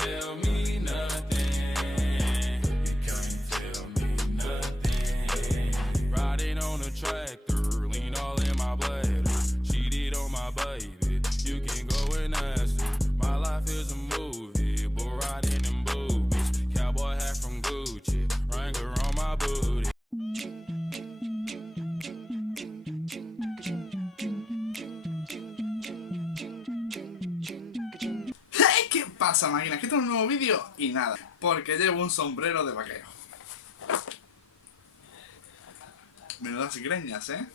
tell me nothing. You can't tell me nothing. Riding on a tractor, lean all in my bladder. Cheated on my baby, you can go and ask her. My life is a movie, but riding in boobies. Cowboy hat from Gucci, Wrangler on my booty. ¡Hey! ¿Qué pasa, máquina? Aquí tengo un nuevo vídeo y nada, porque llevo un sombrero de vaquero. Menudas greñas, ¿eh?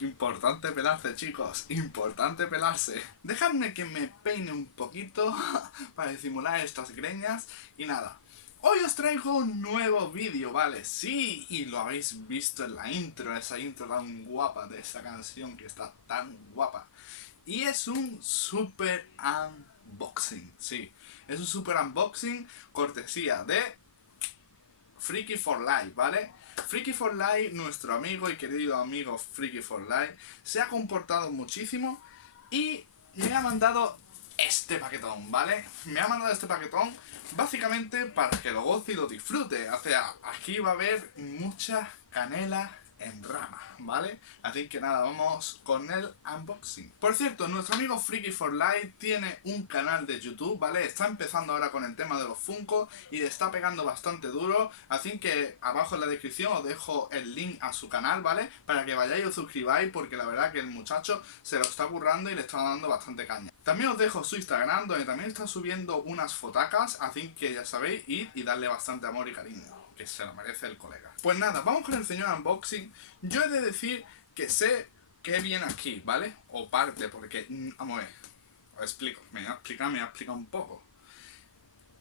Importante pelarse, chicos, importante pelarse. Dejadme que me peine un poquito para disimular estas greñas y nada. Hoy os traigo un nuevo vídeo, ¿vale? Sí, y lo habéis visto en la intro, esa intro tan guapa de esa canción que está tan guapa. Y es un super unboxing, sí. Es un super unboxing cortesía de Freaky for Life, ¿vale? Freaky for Life, nuestro amigo y querido amigo Freaky for Life, se ha comportado muchísimo y me ha mandado este paquetón, ¿vale? Me ha mandado este paquetón básicamente para que lo goce y lo disfrute. O sea, aquí va a haber mucha canela en rama, ¿vale? Así que nada, vamos con el unboxing. Por cierto, nuestro amigo Freaky for Life tiene un canal de YouTube, ¿vale? Está empezando ahora con el tema de los Funko y le está pegando bastante duro. Así que abajo en la descripción os dejo el link a su canal, ¿vale? Para que vayáis y os suscribáis, porque la verdad que el muchacho se lo está currando y le está dando bastante caña. También os dejo su Instagram, donde también está subiendo unas fotacas, así que ya sabéis, id y darle bastante amor y cariño, que se lo merece el colega. Pues nada, vamos con el señor unboxing. Yo he de decir que sé qué viene aquí, ¿vale? O parte, porque, vamos a ver, os explico, me voy a explicar un poco.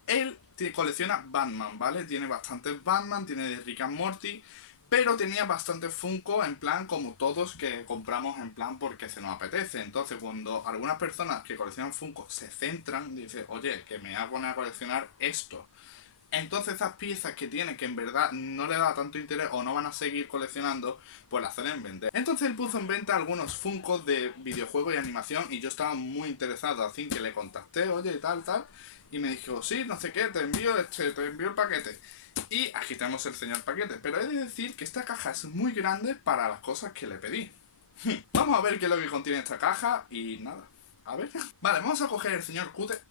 Él colecciona Batman, ¿vale? Tiene bastantes Batman, tiene de Rick and Morty, pero tenía bastante Funko en plan como todos que compramos en plan porque se nos apetece. Entonces cuando algunas personas que coleccionan Funko se centran, dicen, oye, que me voy a poner a coleccionar esto. Entonces esas piezas que tiene que en verdad no le da tanto interés o no van a seguir coleccionando, pues las hacen vender. Entonces él puso en venta algunos Funkos de videojuegos y animación y yo estaba muy interesado, así que le contacté, oye, tal, y me dijo, sí, no sé qué, te envío el paquete. Y aquí tenemos el señor paquete, pero he de decir que esta caja es muy grande para las cosas que le pedí. Vamos a ver qué es lo que contiene esta caja y nada, a ver. Vale, vamos a coger el señor Cute.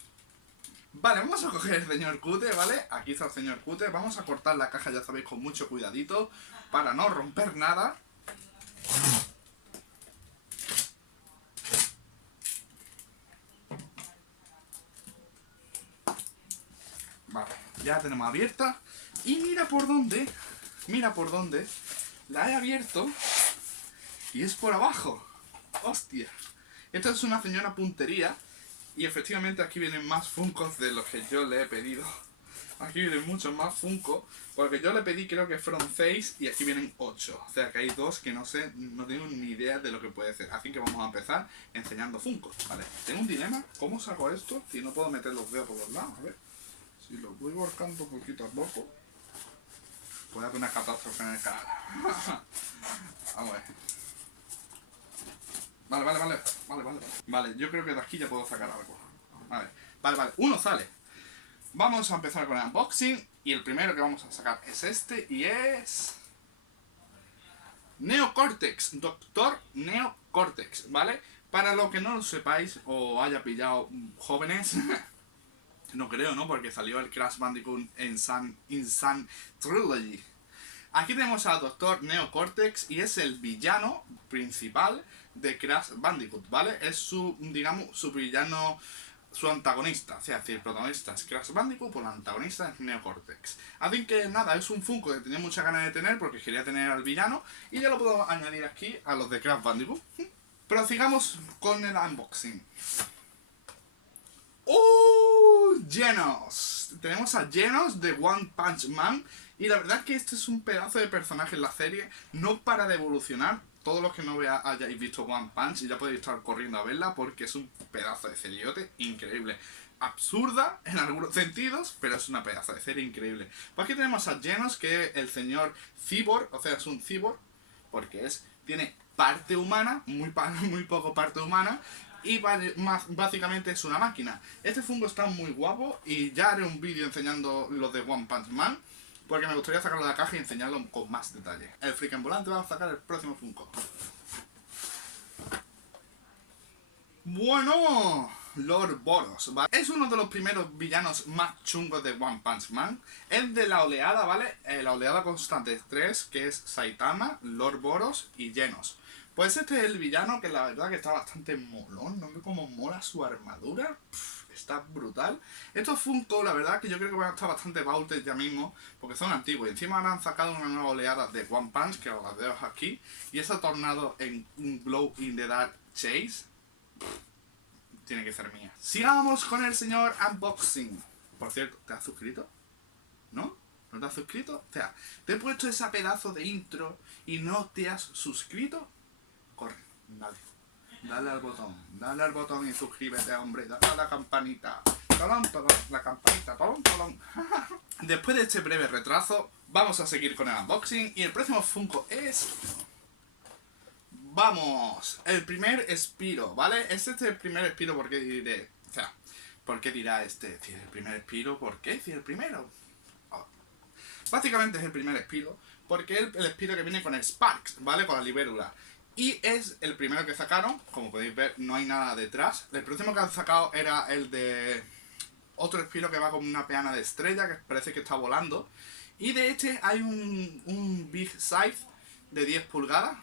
Vale, vamos a coger el señor Cute, ¿vale? Aquí está el señor Cute. Vamos a cortar la caja, ya sabéis, con mucho cuidadito para no romper nada. Vale, ya la tenemos abierta. Y mira por dónde la he abierto. Y es por abajo. ¡Hostia! Esta es una señora puntería. Y efectivamente aquí vienen más Funkos de los que yo le he pedido. Aquí vienen muchos más Funko, porque yo le pedí, creo que fueron 6 y aquí vienen 8. O sea que hay 2 que no sé, no tengo ni idea de lo que puede ser. Así que vamos a empezar enseñando Funkos. Vale, tengo un dilema. ¿Cómo saco esto si no puedo meter los dedos por los lados? A ver, si lo voy volcando poquito a poco, puede haber una catástrofe en el canal. Vamos a ver. Vale, yo creo que de aquí ya puedo sacar algo. Vale, uno sale. Vamos a empezar con el unboxing. Y el primero que vamos a sacar es este. Y es... Neocortex. Doctor Neocortex, ¿vale? Para lo que no lo sepáis o haya pillado jóvenes... no creo, ¿no? Porque salió el Crash Bandicoot Insane Trilogy. Aquí tenemos al Doctor Neocortex y es el villano principal de Crash Bandicoot, ¿vale? Es su, digamos, su villano, su antagonista. O sea, si el protagonista es Crash Bandicoot, pues el antagonista es Neocortex. Así que nada, es un Funko que tenía muchas ganas de tener porque quería tener al villano y ya lo puedo añadir aquí a los de Crash Bandicoot. Pero sigamos con el unboxing. Genos. Tenemos a Genos de One Punch Man. Y la verdad es que este es un pedazo de personaje en la serie. No para de evolucionar. Todos los que no hayáis visto One Punch ya podéis estar corriendo a verla porque es un pedazo de seriote increíble. Absurda en algunos sentidos, pero es una pedazo de serie increíble. Pues aquí tenemos a Genos, que es el señor cyborg, o sea, es un cyborg, porque tiene parte humana, muy poco parte humana, y básicamente es una máquina. Este Funko está muy guapo y ya haré un vídeo enseñando los de One Punch Man, porque me gustaría sacarlo de la caja y enseñarlo con más detalle. El Freaking Volante va a sacar el próximo Funko. Bueno, Lord Boros, ¿vale? Es uno de los primeros villanos más chungos de One Punch Man. Es de la oleada, ¿vale? La oleada constante 3, que es Saitama, Lord Boros y Genos. Pues este es el villano que la verdad que está bastante molón. ¿No ve cómo mola su armadura? Está brutal. Estos Funko, la verdad que yo creo que van a estar bastante bautes ya mismo, porque son antiguos. Y encima ahora han sacado una nueva oleada de One Punch, que os la dejo aquí. Y está tornado en un Glow in the Dark Chase. Tiene que ser mía. Sigamos con el señor Unboxing. Por cierto, ¿te has suscrito? ¿No? ¿No te has suscrito? O sea, te he puesto ese pedazo de intro y no te has suscrito. Corre, dale al botón y suscríbete, hombre, dale a la campanita. Tolón, la campanita, tolón. Después de este breve retraso, vamos a seguir con el unboxing y el próximo Funko es... Vamos, el primer Spiro, ¿vale? Este es el primer Spiro porque diré... O sea, ¿por qué dirá este? Si es el primer Spiro, ¿por qué? Si es el primero. Oh. Básicamente es el primer Spiro porque es el Spiro que viene con el Sparks, ¿vale? Con la libélula. Y es el primero que sacaron, como podéis ver, no hay nada detrás. El próximo que han sacado era el de otro Spiro que va con una peana de estrella, que parece que está volando. Y de este hay un Big Size de 10 pulgadas.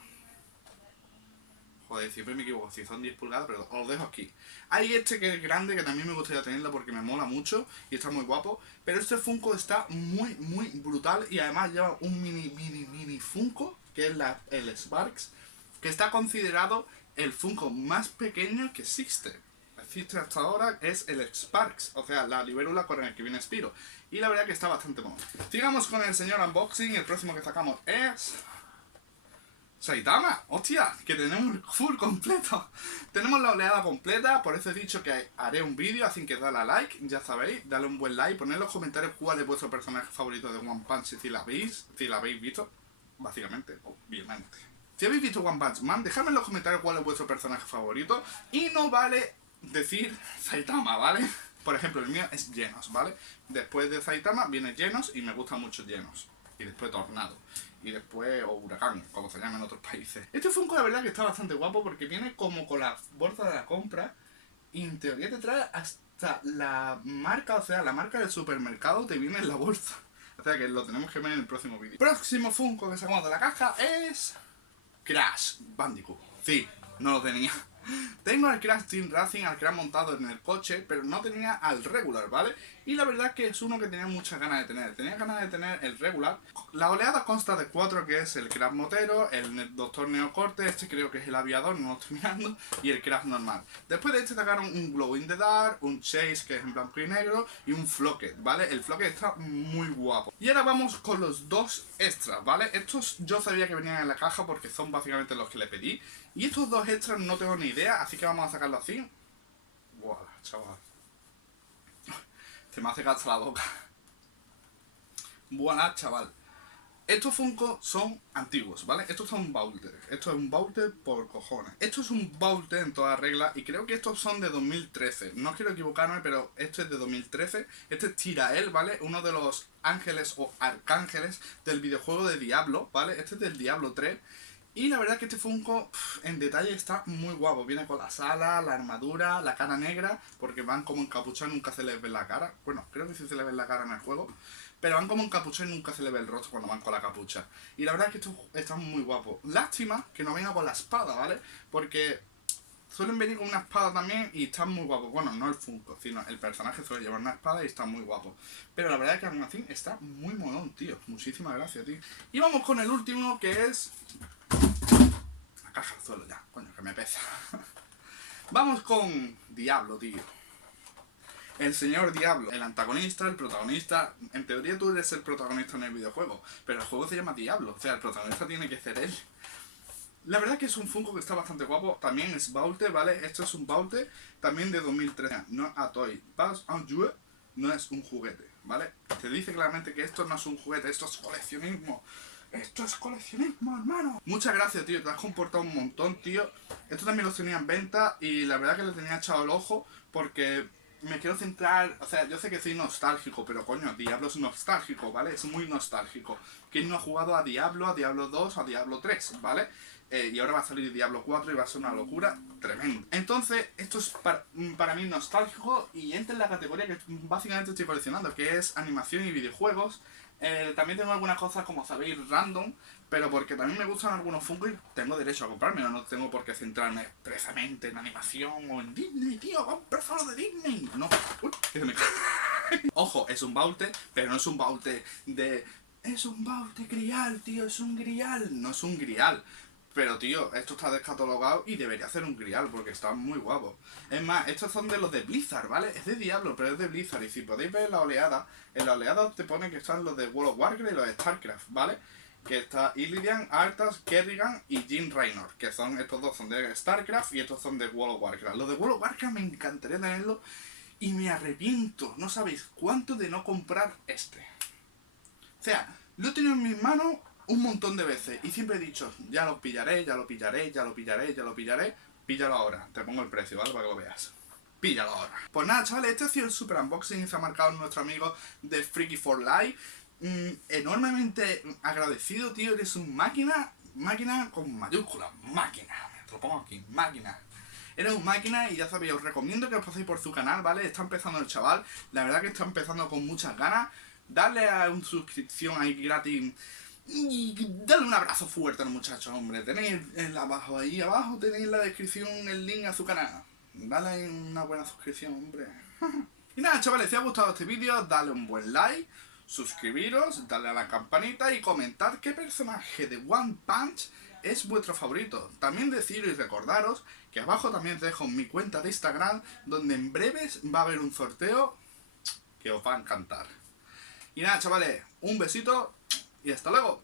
Joder, siempre me equivoco, si son 10 pulgadas, pero os lo dejo aquí. Hay este que es grande, que también me gustaría tenerlo porque me mola mucho y está muy guapo. Pero este Funko está muy brutal y además lleva un mini Funko, que es el Sparks, que está considerado el Funko más pequeño que existe. Existe hasta ahora, es el Sparks, o sea, la libélula con el que viene Spiro. Y la verdad que está bastante mono. Sigamos con el señor Unboxing, el próximo que sacamos es... Saitama, hostia, que tenemos el full completo. Tenemos la oleada completa, por eso he dicho que haré un vídeo, así que dale a like, ya sabéis, dale un buen like, poned en los comentarios cuál es vuestro personaje favorito de One Punch si la habéis visto, básicamente, obviamente. Si habéis visto One Punch Man, dejadme en los comentarios cuál es vuestro personaje favorito y no vale decir Saitama, ¿vale? Por ejemplo, el mío es Genos, ¿vale? Después de Saitama viene Genos y me gusta mucho Genos. Y después Tornado. Y después, o Huracán, como se llama en otros países. Este Funko la verdad que está bastante guapo porque viene como con la bolsa de la compra. Y en teoría te trae hasta la marca, o sea, la marca del supermercado te viene en la bolsa. O sea que lo tenemos que ver en el próximo vídeo. Próximo Funko que sacamos de la caja es... Crash Bandicoot. Sí, no lo tenía. Tengo al Crash Team Racing, al Crash montado en el coche, pero no tenía al regular, ¿vale? Y la verdad es que es uno que tenía muchas ganas de tener. Tenía ganas de tener el regular. La oleada consta de 4, que es el Crash motero, el Doctor Neocorte, este creo que es el aviador, no lo estoy mirando, y el Crash normal. Después de este sacaron un Glow in the Dark, un Chase, que es en blanco y negro, y un Flocket, ¿vale? El Flocket está muy guapo. Y ahora vamos con los dos extras, ¿vale? Estos yo sabía que venían en la caja porque son básicamente los que le pedí. Y estos dos extras no tengo ni idea, así que vamos a sacarlo así. Buah, chaval. Se me hace hasta la boca. Buena, chaval. Estos Funko son antiguos, ¿vale? Estos son Bowser. Esto es un Bowser por cojones. Esto es un Bowser en toda regla y creo que estos son de 2013. No quiero equivocarme, pero este es de 2013. Este es Tirael, ¿vale? Uno de los ángeles o arcángeles del videojuego de Diablo, ¿vale? Este es del Diablo 3. Y la verdad que este Funko en detalle está muy guapo. Viene con las alas, la armadura, la cara negra, porque van como encapuchados y nunca se les ve la cara. Bueno, creo que sí se les ve la cara en el juego. Pero van como encapuchados y nunca se les ve el rostro cuando van con la capucha. Y la verdad es que estos están muy guapos. Lástima que no venga con la espada, ¿vale? Porque suelen venir con una espada también y están muy guapos. Bueno, no el Funko, sino el personaje suele llevar una espada y está muy guapo. Pero la verdad es que aún así está muy monón, tío. Muchísimas gracias, tío. Y vamos con el último, que es... La caja al suelo ya, coño, que me pesa. Vamos con Diablo, tío. El señor Diablo, el antagonista, el protagonista. En teoría tú eres el protagonista en el videojuego, pero el juego se llama Diablo, o sea, el protagonista tiene que ser él. La verdad que es un Funko que está bastante guapo. También es Bowser, ¿vale? Esto es un Bowser también de 2013. No a toy, pas un jeu, no es un juguete, ¿vale? Te dice claramente que esto no es un juguete, esto es coleccionismo. Esto es coleccionismo, hermano. Muchas gracias, tío, te has comportado un montón, tío. Esto también lo tenía en venta y la verdad que le tenía echado el ojo porque me quiero centrar... O sea, yo sé que soy nostálgico, pero coño, Diablo es nostálgico, ¿vale? Es muy nostálgico. ¿Quién no ha jugado a Diablo 2, a Diablo 3, ¿vale? Y ahora va a salir Diablo 4 y va a ser una locura tremenda. Entonces, esto es para mí nostálgico y entra en la categoría que básicamente estoy coleccionando, que es animación y videojuegos. También tengo algunas cosas, como sabéis, random, pero porque también me gustan algunos Funko y tengo derecho a comprármelo. No tengo por qué centrarme expresamente en animación o en Disney, tío. Compra solo de Disney. No, uy, que se me cae. Ojo, es un baute, pero no es un baute de... Es un baute grial, tío, es un grial. No es un grial. Pero tío, esto está descatalogado y debería ser un grial porque está muy guapo. Es más, estos son de los de Blizzard, ¿vale? Es de Diablo, pero es de Blizzard. Y si podéis ver la oleada, en la oleada te pone que están los de World of Warcraft y los de StarCraft, ¿vale? Que está Illidan, Arthas, Kerrigan y Jim Raynor. Que son, estos dos son de StarCraft y estos son de World of Warcraft. Los de World of Warcraft me encantaría tenerlo y me arrepiento. No sabéis cuánto de no comprar este. O sea, lo he tenido en mis manos un montón de veces y siempre he dicho, ya lo pillaré, ya lo pillaré, ya lo pillaré, ya lo pillaré. Píllalo ahora, te pongo el precio, ¿vale? Para que lo veas. Píllalo ahora. Pues nada, chavales, este ha sido el super unboxing y se ha marcado nuestro amigo de Freaky for Life. Enormemente agradecido, tío, eres un máquina con mayúsculas, máquina. Te lo pongo aquí, máquina. Eres un máquina y ya sabéis, os recomiendo que os paséis por su canal, ¿vale? Está empezando el chaval, la verdad que está empezando con muchas ganas. Darle a una suscripción ahí gratis y dale un abrazo fuerte al muchacho, hombre. Tenéis ahí abajo tenéis en la descripción el link a su canal. Dale ahí una buena suscripción, hombre. Y nada, chavales, si os ha gustado este vídeo, dale un buen like, suscribiros, dale a la campanita y comentad qué personaje de One Punch es vuestro favorito. También deciros y recordaros que abajo también os dejo mi cuenta de Instagram, donde en breves va a haber un sorteo que os va a encantar. Y nada, chavales, un besito y hasta luego.